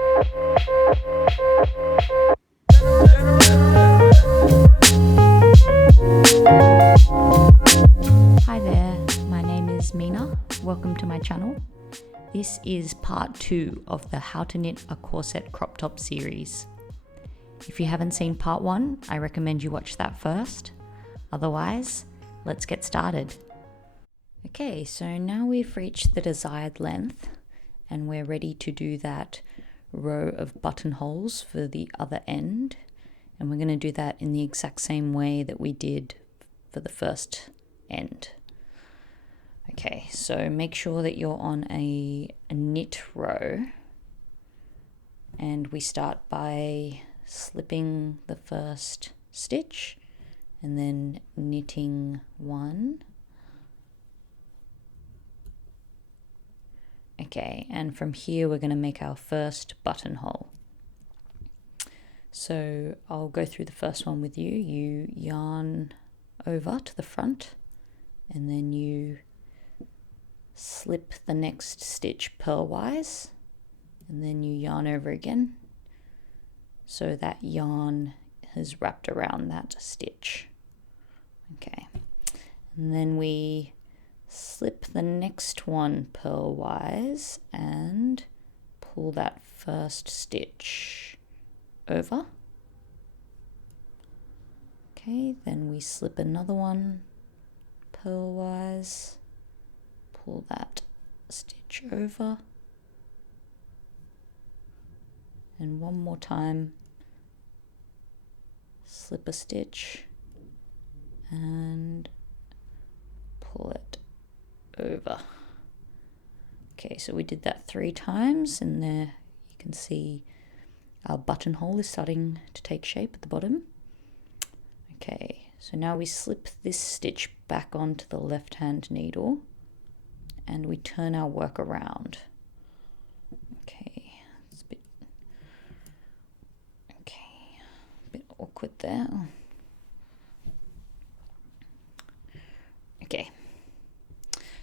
Hi there, my name is Mina. Welcome to my channel. This is part 2 of the How to Knit a Corset Crop Top series. If you haven't seen part 1, I recommend you watch that first. Otherwise, let's get started. Okay, so now we've reached the desired length and we're ready to do that row of buttonholes for the other end. And we're going to do that in the exact same way that we did for the first end. Okay, so make sure that you're on a knit row, and we start by slipping the first stitch and then knitting one. Okay, and from here we're going to make our first buttonhole. So I'll go through the first one with you. You yarn over to the front and then you slip the next stitch purlwise and then you yarn over again so that yarn has wrapped around that stitch. Okay, and then we slip the next one purlwise and pull that first stitch over. Okay, then we slip another one purlwise, pull that stitch over, and one more time, slip a stitch and pull it over. Okay, so we did that 3 times, and there you can see our buttonhole is starting to take shape at the bottom. Okay, so now we slip this stitch back onto the left hand needle and we turn our work around. Okay, it's a bit awkward there. Okay,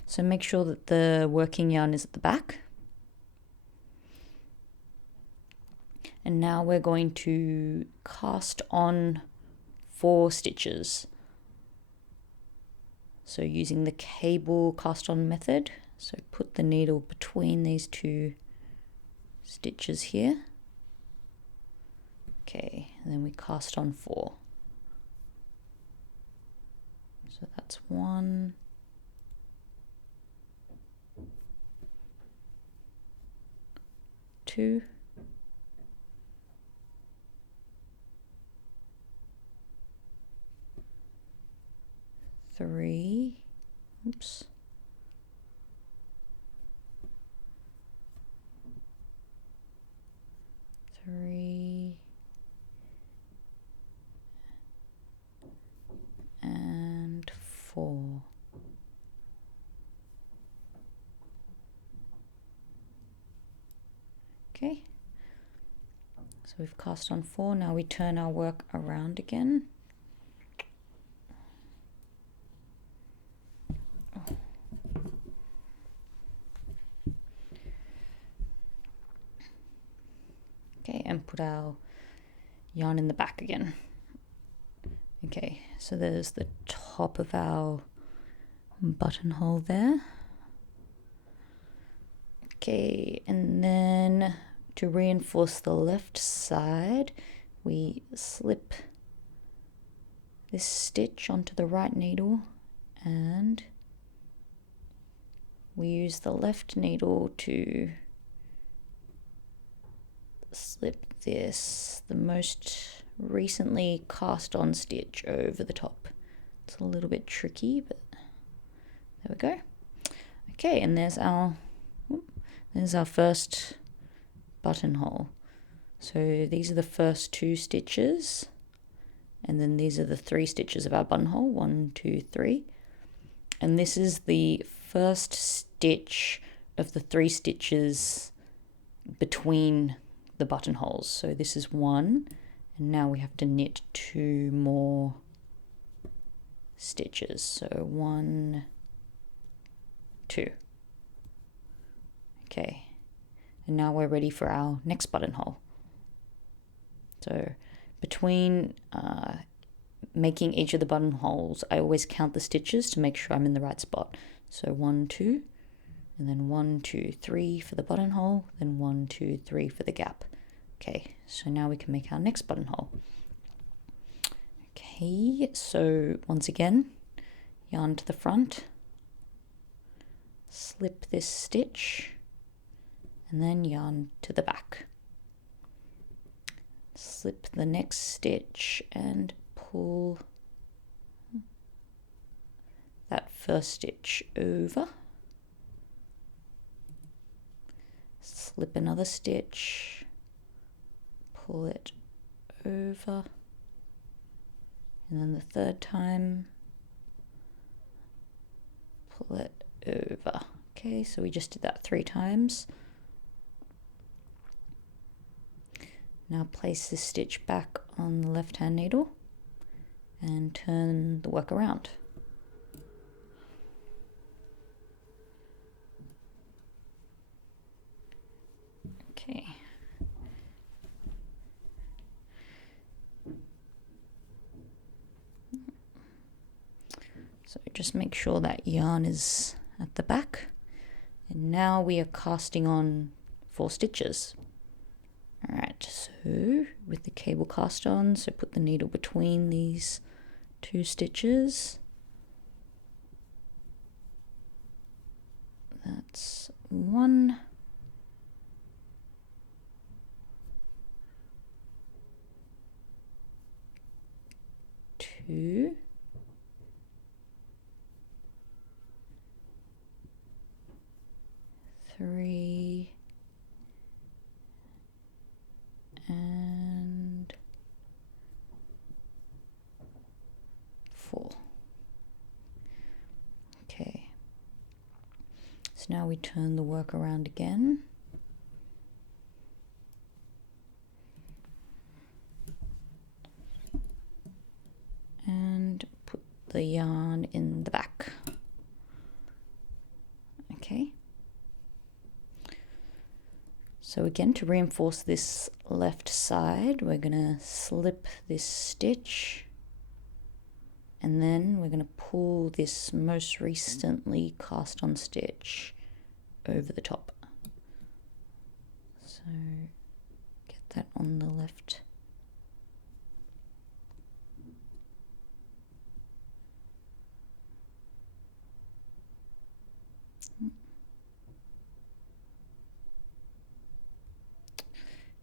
so make sure that the working yarn is at the back. And now we're going to cast on 4 stitches. So using the cable cast on method. So put the needle between these 2 stitches here. Okay, and then we cast on 4. So that's 1, 2, 3, oops, 3, and 4. Okay, so we've cast on 4. Now we turn our work around again. Okay, and put our yarn in the back again. Okay, so there's the top of our buttonhole there. Okay, and then to reinforce the left side, we slip this stitch onto the right needle and we use the left needle to slip this, the most recently cast on stitch, over the top. It's a little bit tricky, but there we go. Okay, and there's our first buttonhole. So these are the first 2 stitches, and then these are the 3 stitches of our buttonhole, 1, 2, 3. And this is the first stitch of the 3 stitches between the buttonholes. So this is 1, and now we have to knit 2 more stitches. So 1, 2. Okay, And now we're ready for our next buttonhole. So between making each of the buttonholes, I always count the stitches to make sure I'm in the right spot. So 1, 2, and then 1, 2, 3 for the buttonhole, then 1, 2, 3 for the gap. Okay, so now we can make our next buttonhole. Okay, so once again, yarn to the front, slip this stitch, and then yarn to the back. Slip the next stitch and pull that first stitch over. Slip another stitch, pull it over, and then the third time, pull it over. Okay, so we just did that 3 times. Now place this stitch back on the left hand needle and turn the work around. Okay. So just make sure that yarn is at the back. And now we are casting on 4 stitches. Alright, so with the cable cast on, so put the needle between these 2 stitches. That's 1. 2. 3. And 4. Okay. So now we turn the work around again. And put the yarn in the back. Okay. So again, to reinforce this left side, we're going to slip this stitch, and then we're going to pull this most recently cast on stitch over the top. So get that on the left.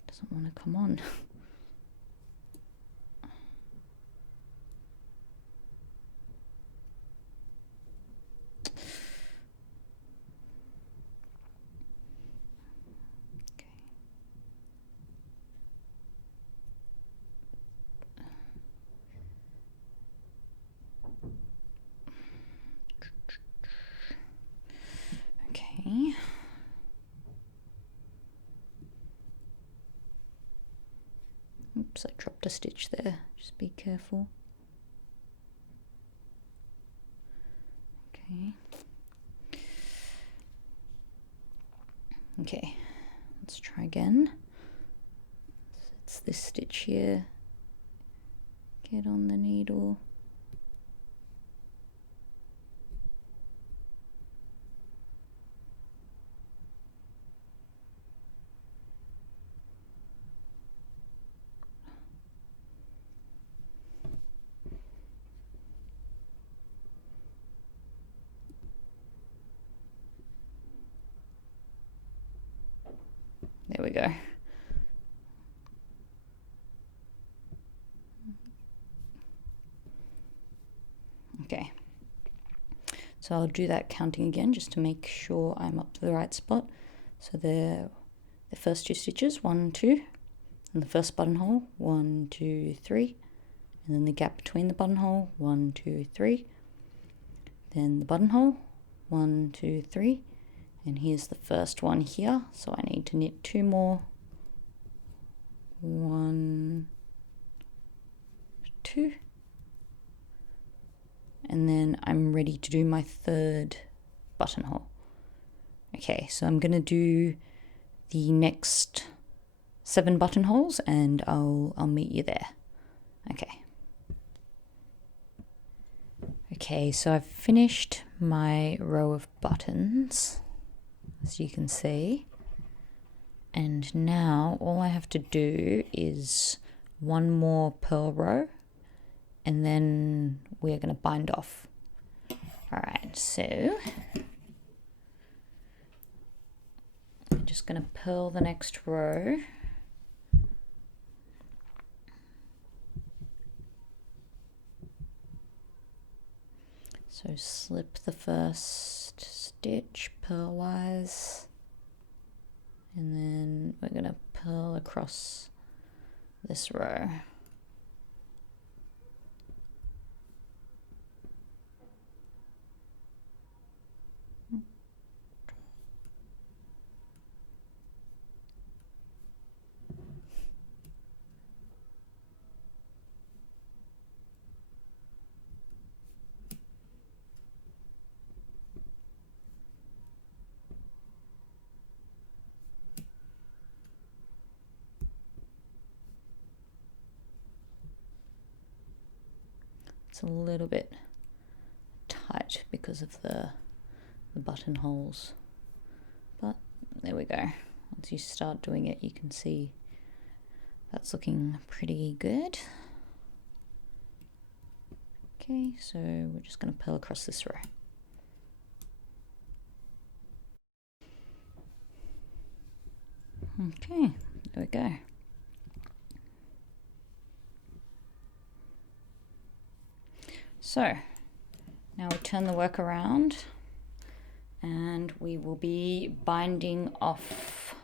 Doesn't want to come on. Okay. Oops, I dropped a stitch there. Just be careful. Okay. Okay, let's try again. So it's this stitch here. Get on the needle. There we go. Okay. So I'll do that counting again just to make sure I'm up to the right spot. So the first 2 stitches, 1, 2, and the first buttonhole, 1, 2, 3, and then the gap between the buttonhole, 1, 2, 3, then the buttonhole, 1, 2, 3, and here's the first one here, so I need to knit 2 more, 1, 2, and then I'm ready to do my 3rd buttonhole. Okay, so I'm going to do the next 7 buttonholes, and I'll meet you there. Okay, so I've finished my row of buttons, as you can see, and now all I have to do is one more purl row, and then we're going to bind off. Alright, so I'm just going to purl the next row. So slip the first stitch purlwise, and then we're going to purl across this row. It's a little bit tight because of the buttonholes, but there we go. Once you start doing it, you can see that's looking pretty good. Okay, so we're just going to purl across this row. Okay, there we go. So now we turn the work around and we will be binding off.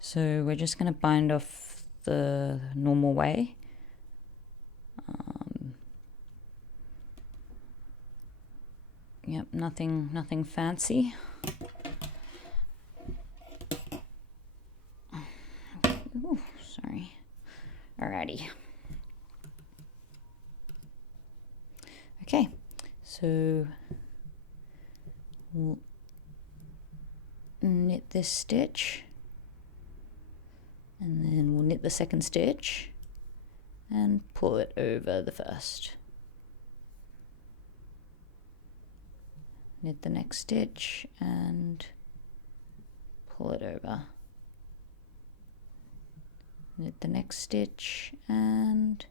So we're just going to bind off the normal way. Yep, nothing fancy. Ooh, sorry. Alrighty. Okay, so we'll knit this stitch, and then we'll knit the second stitch and pull it over the first. Knit the next stitch and pull it over. Knit the next stitch and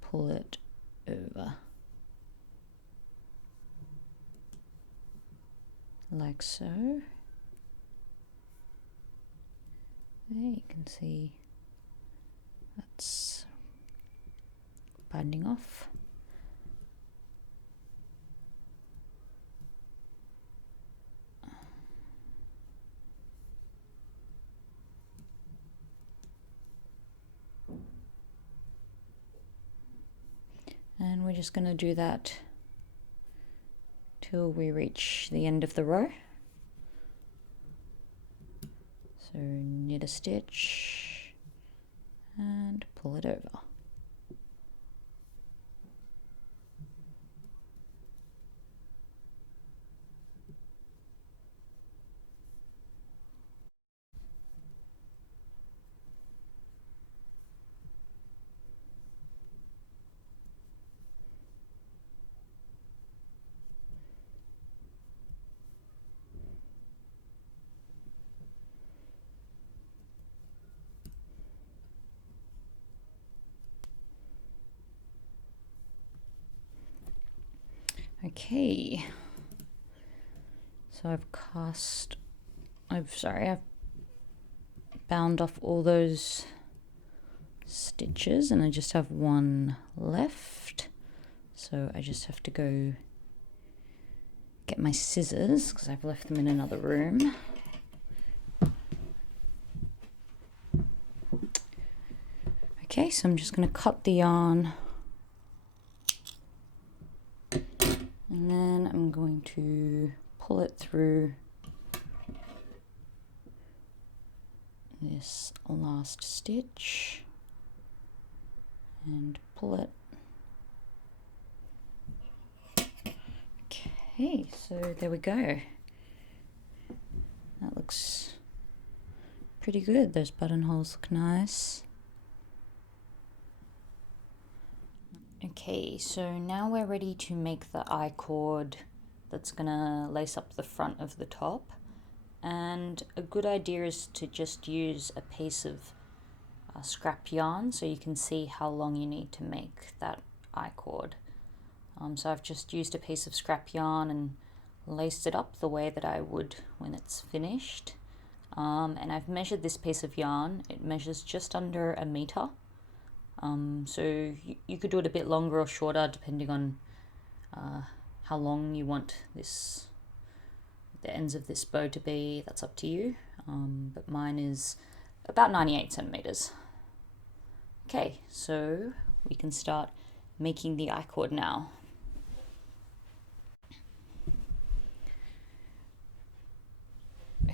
pull it over. Like so. There you can see that's binding off. And we're just going to do that till we reach the end of the row. So knit a stitch and pull it over. Okay, so I've bound off all those stitches and I just have one left. So I just have to go get my scissors because I've left them in another room. Okay, so I'm just going to cut the yarn. And then I'm going to pull it through this last stitch and pull it. Okay, so there we go. That looks pretty good. Those buttonholes look nice. Okay, so now we're ready to make the I-cord that's gonna lace up the front of the top. And a good idea is to just use a piece of scrap yarn so you can see how long you need to make that I-cord. So I've just used a piece of scrap yarn and laced it up the way that I would when it's finished. And I've measured this piece of yarn. It measures just under 1 meter. So you could do it a bit longer or shorter depending on how long you want the ends of this bow to be. That's up to you. But mine is about 98 centimeters. Okay, so we can start making the I-cord now.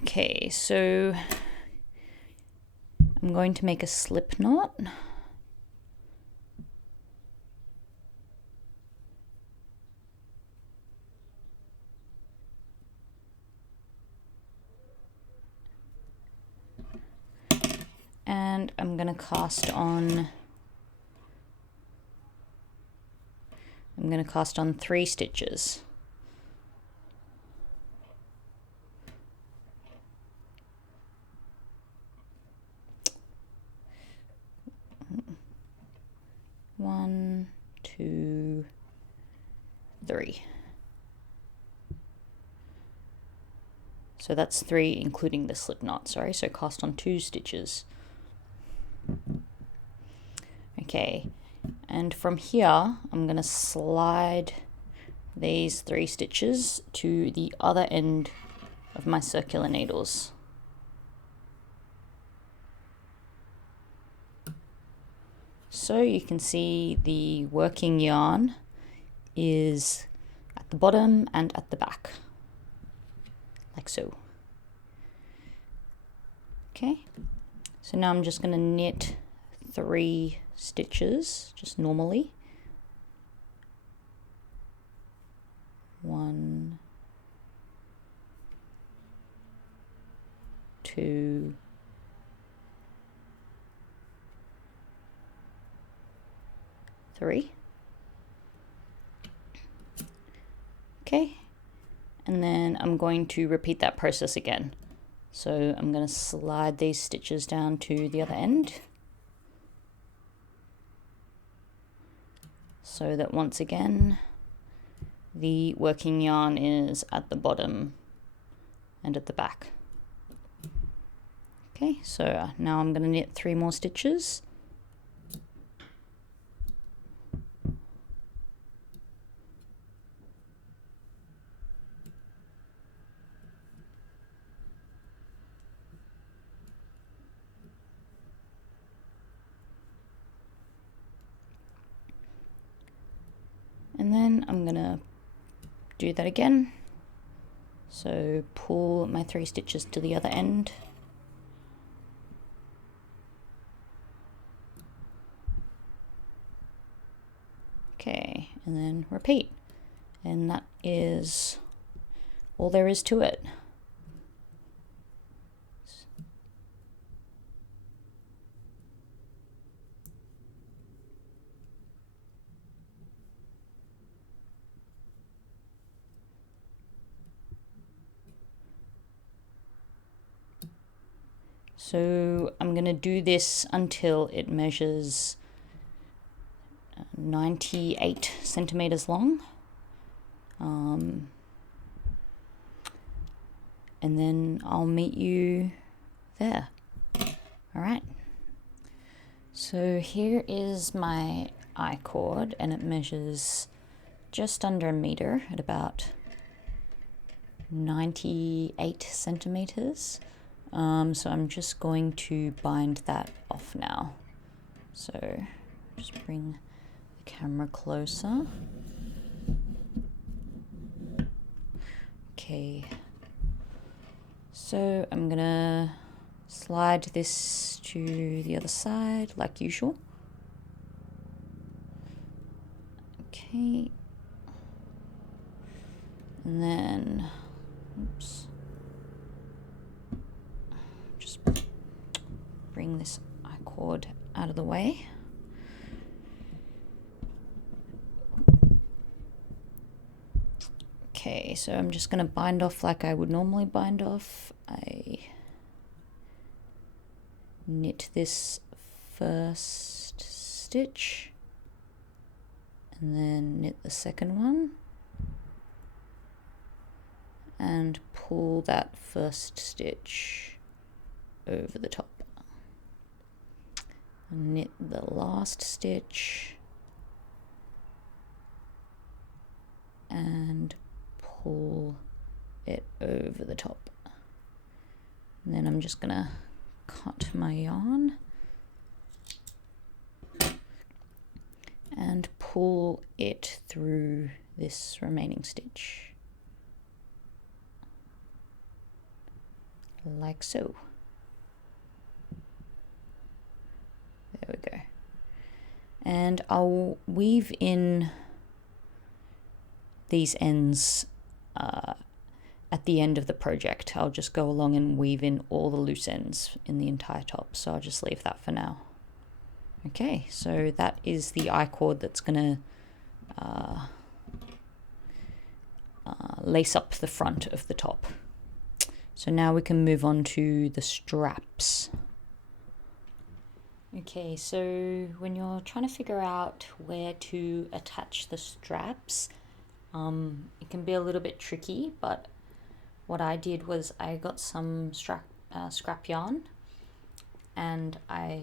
Okay, so I'm going to make a slip knot. And I'm going to cast on 3 stitches. One, 2, 3. So that's 3 including the slip knot, sorry, so cast on 2 stitches. Okay, and from here I'm going to slide these 3 stitches to the other end of my circular needles. So you can see the working yarn is at the bottom and at the back, like so. Okay, so now I'm just going to knit 3 stitches just normally. 1, 2, 3. Okay, and then I'm going to repeat that process again. So I'm going to slide these stitches down to the other end, so that once again the working yarn is at the bottom and at the back. Okay, so now I'm going to knit 3 more stitches. And then I'm going to do that again. So pull my 3 stitches to the other end. Okay, and then repeat. And that is all there is to it. So I'm going to do this until it measures 98 centimeters long. And then I'll meet you there. All right. So here is my I-cord, and it measures just under 1 meter at about 98 centimeters. So I'm just going to bind that off now. So just bring the camera closer. Okay, so I'm gonna slide this to the other side like usual. Okay, And then, oops, just bring this I-cord out of the way. Okay, so I'm just going to bind off like I would normally bind off. I knit this first stitch and then knit the second one and pull that first stitch over the top. Knit the last stitch and pull it over the top. And then I'm just gonna cut my yarn and pull it through this remaining stitch like so. There we go. And I'll weave in these ends at the end of the project. I'll just go along and weave in all the loose ends in the entire top, so I'll just leave that for now. Okay, so that is the I-cord that's going to lace up the front of the top. So now we can move on to the straps. Okay, so when you're trying to figure out where to attach the straps, it can be a little bit tricky, but what I did was I got some scrap yarn and I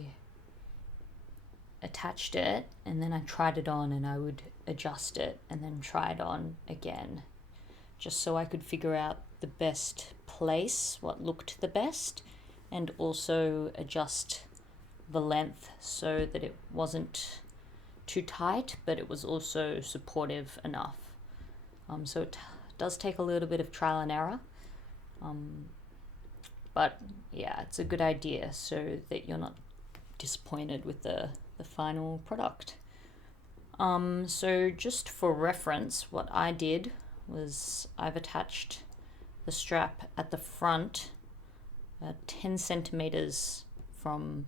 attached it, and then I tried it on, and I would adjust it and then try it on again, just so I could figure out the best place, what looked the best, and also adjust the length so that it wasn't too tight, but it was also supportive enough. So it does take a little bit of trial and error, but yeah, it's a good idea so that you're not disappointed with the final product. So just for reference, what I did was I've attached the strap at the front 10 centimeters from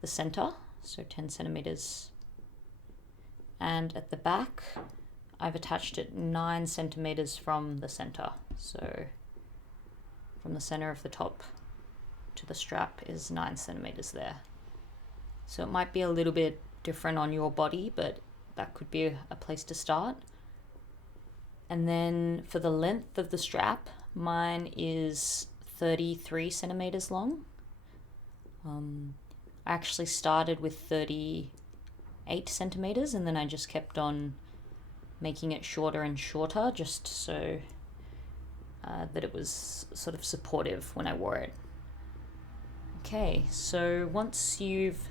the center, so 10 centimeters, and at the back I've attached it 9 centimeters from the center, so from the center of the top to the strap is 9 centimeters there. So it might be a little bit different on your body, but that could be a place to start. And then for the length of the strap, mine is 33 centimeters long. I actually started with 38 centimeters, and then I just kept on making it shorter and shorter, just so that it was sort of supportive when I wore it. Okay, so once you've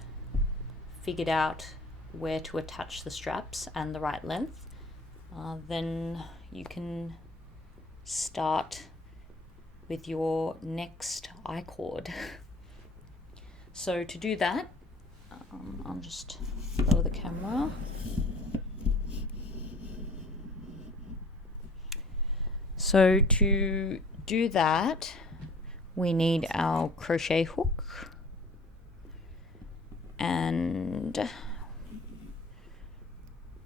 figured out where to attach the straps and the right length, then you can start with your next I-cord. So to do that, I'll just lower the camera. So to do that, we need our crochet hook and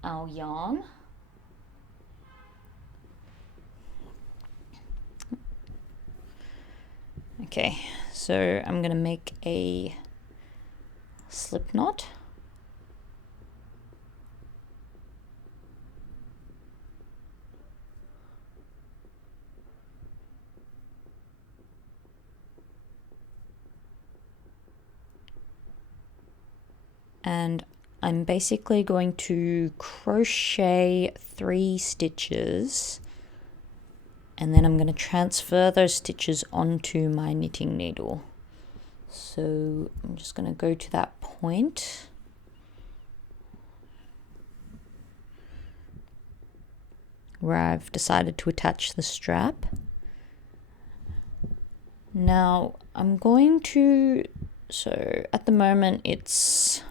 our yarn. Okay, so I'm going to make a slip knot. And I'm basically going to crochet 3 stitches, and then I'm going to transfer those stitches onto my knitting needle. So I'm just going to go to that point where I've decided to attach the strap. Now I'm going to, so at the moment it's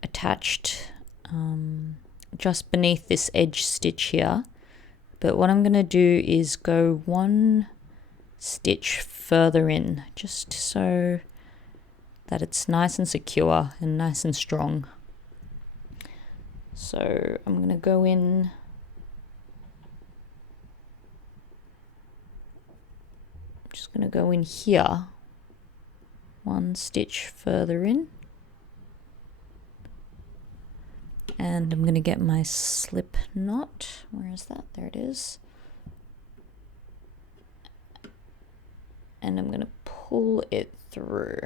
attached just beneath this edge stitch here, But what I'm going to do is go one stitch further in, just so that it's nice and secure and nice and strong. So I'm going to go in just going to go in here, one stitch further in, and I'm going to get my slip knot. Where is that? There it is. And I'm going to pull it through.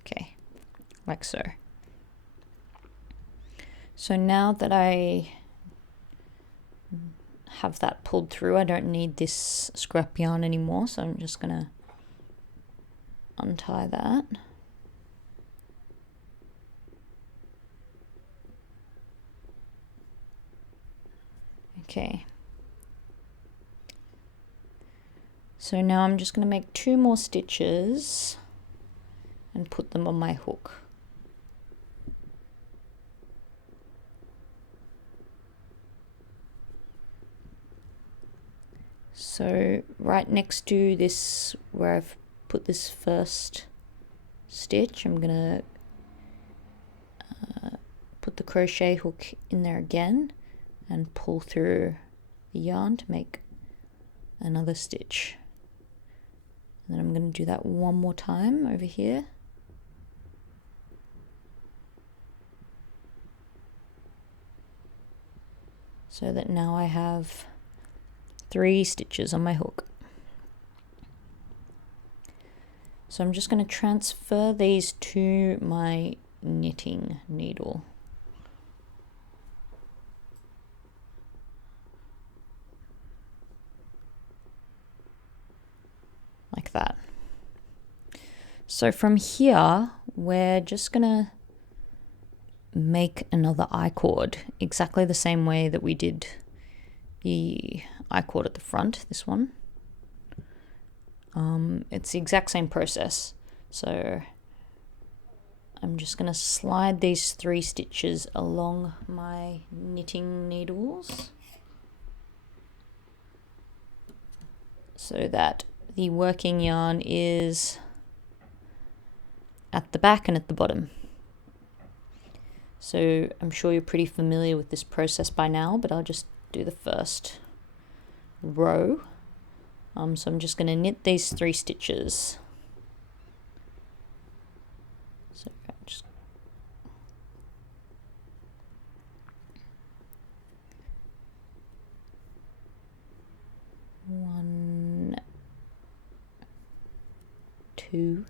Okay, like so. So now that I have that pulled through, I don't need this scrap yarn anymore, so I'm just gonna untie that. Okay. So now I'm just gonna make 2 more stitches and put them on my hook. So right next to this, where I've put this first stitch, I'm gonna put the crochet hook in there again and pull through the yarn to make another stitch. And then I'm gonna do that one more time over here. So that now I have 3 stitches on my hook. So I'm just going to transfer these to my knitting needle. Like that. So from here, we're just going to make another I-cord exactly the same way that we did the I-cord at the front, this one. It's the exact same process. So I'm just going to slide these 3 stitches along my knitting needles so that the working yarn is at the back and at the bottom. So I'm sure you're pretty familiar with this process by now, but I'll just do the first row. So I'm just going to knit these 3 stitches. So just one, 2,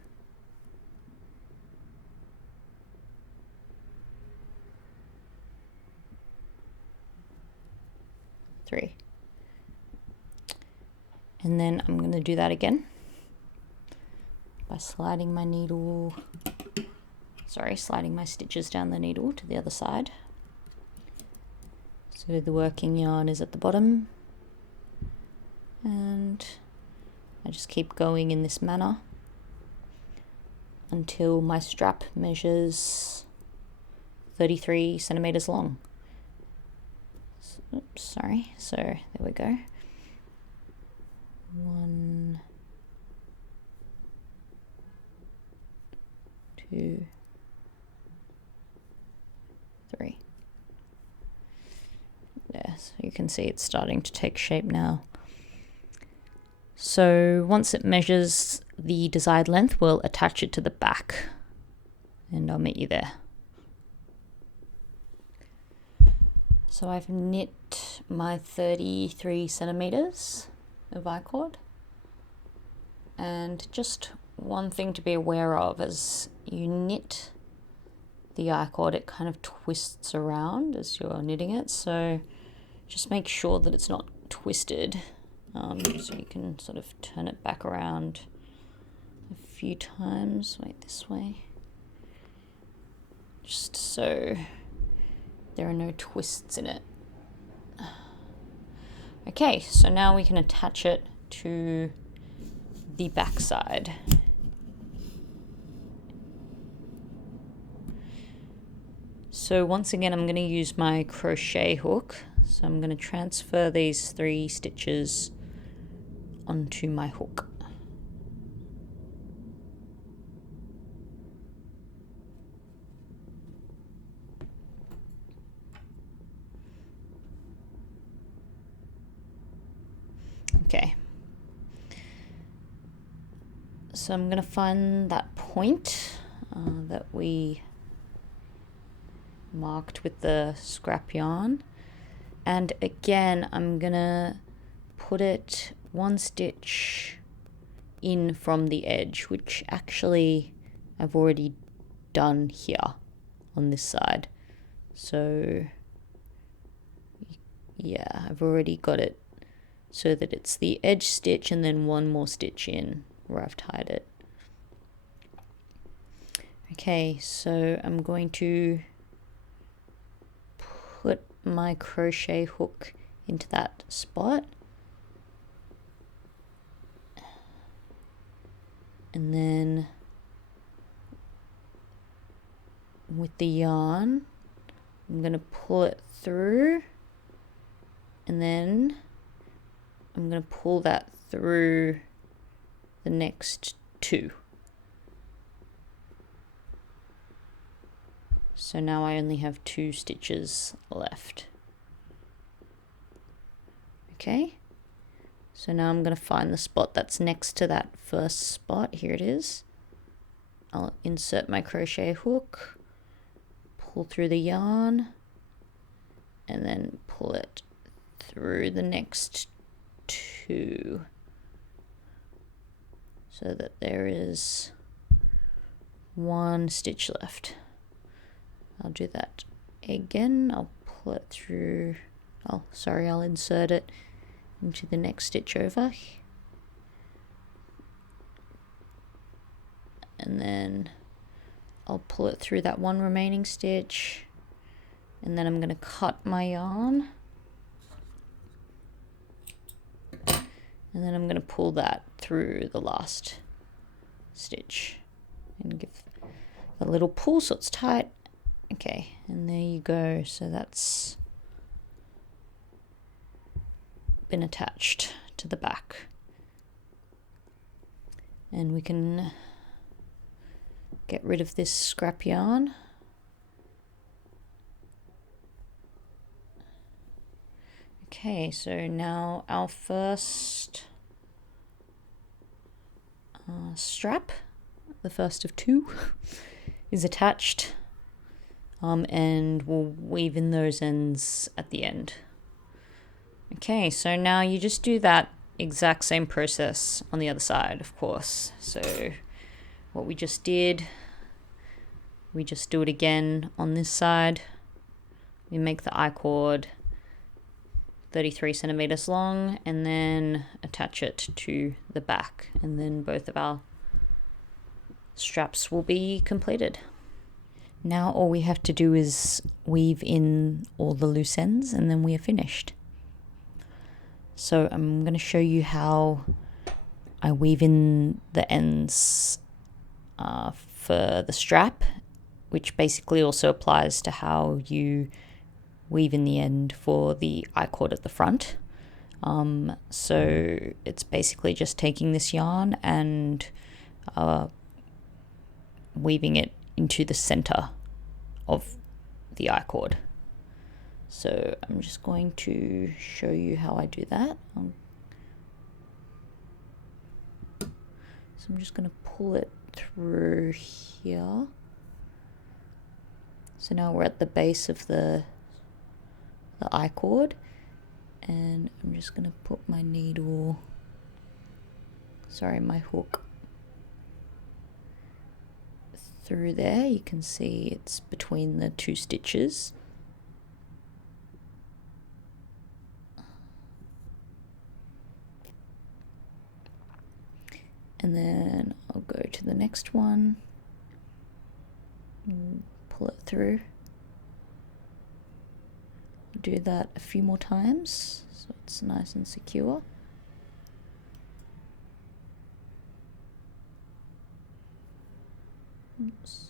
3. And then I'm going to do that again by sliding my needle, sliding my stitches down the needle to the other side. So the working yarn is at the bottom, and I just keep going in this manner until my strap measures 33 centimeters long. Oops, sorry. So there we go. 1, 2, 3. There, so you can see it's starting to take shape now. So once it measures the desired length, we'll attach it to the back, and I'll meet you there. So I've knit my 33 centimeters of I-cord, and just one thing to be aware of: as you knit the I-cord, it kind of twists around as you're knitting it, so just make sure that it's not twisted. So you can sort of turn it back around a few times. Wait, this way, just so there are no twists in it. Okay, so now we can attach it to the back side. So once again, I'm going to use my crochet hook. So I'm going to transfer these 3 stitches onto my hook. Okay. So I'm going to find that point that we marked with the scrap yarn, and again I'm gonna put it 1 stitch in from the edge, which actually I've already done here on this side. So yeah, I've already got it so that it's the edge stitch and then 1 more stitch in where I've tied it. Okay, so I'm going to put my crochet hook into that spot, and then with the yarn I'm going to pull it through, and then I'm going to pull that through the next 2. So now I only have 2 stitches left. Okay, so now I'm going to find the spot that's next to that first spot. Here it is. I'll insert my crochet hook, pull through the yarn, and then pull it through the next 2 so that there is 1 stitch left. I'll do that again. I'll pull it through. Oh, sorry, I'll insert it into the next stitch over, and then I'll pull it through that 1 remaining stitch, and then I'm going to cut my yarn, and then I'm going to pull that through the last stitch and give a little pull so it's tight. Okay, and there you go. So that's been attached to the back, and we can get rid of this scrap yarn. Okay, so now our first strap, the first of 2, is attached, and we'll weave in those ends at the end. Okay, so now you just do that exact same process on the other side, of course. So what we just did, we just do it again on this side. We make the I-cord 33 centimeters long and then attach it to the back, and then both of our straps will be completed. Now all we have to do is weave in all the loose ends, and then we are finished. So I'm going to show you how I weave in the ends for the strap, which basically also applies to how you weave in the end for the I-cord at the front. So it's basically just taking this yarn and weaving it into the center of the I-cord. So I'm just going to show you how I do that. So I'm just going to pull it through here. So now we're at the base of the I-cord, and I'm just going to put my needle, my hook through there. You can see it's between the 2 stitches. And then I'll go to the next one and pull it through. Do that a few more times so it's nice and secure. Oops.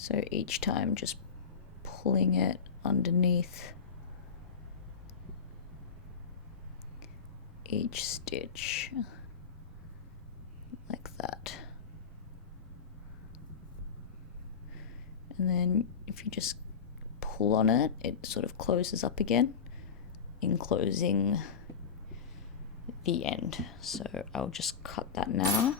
So each time just pulling it underneath each stitch like that. And then if you just pull on it, it sort of closes up again, enclosing the end. So I'll just cut that now.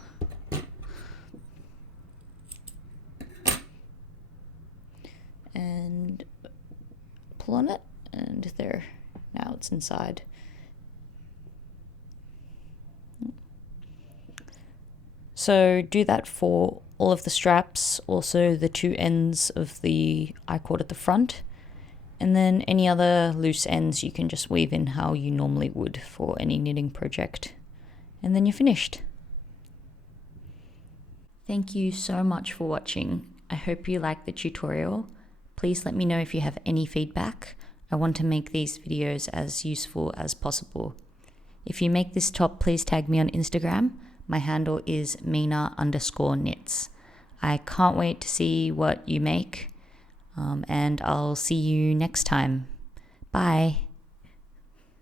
And pull on it, and there, now it's inside. So do that for all of the straps, also the two ends of the I-cord at the front, and then any other loose ends you can just weave in how you normally would for any knitting project. And then you're finished. Thank you so much for watching. I hope you liked the tutorial. Please let me know if you have any feedback. I want to make these videos as useful as possible. If you make this top, please tag me on Instagram. My handle is Mina_knits. I can't wait to see what you make, and I'll see you next time. Bye.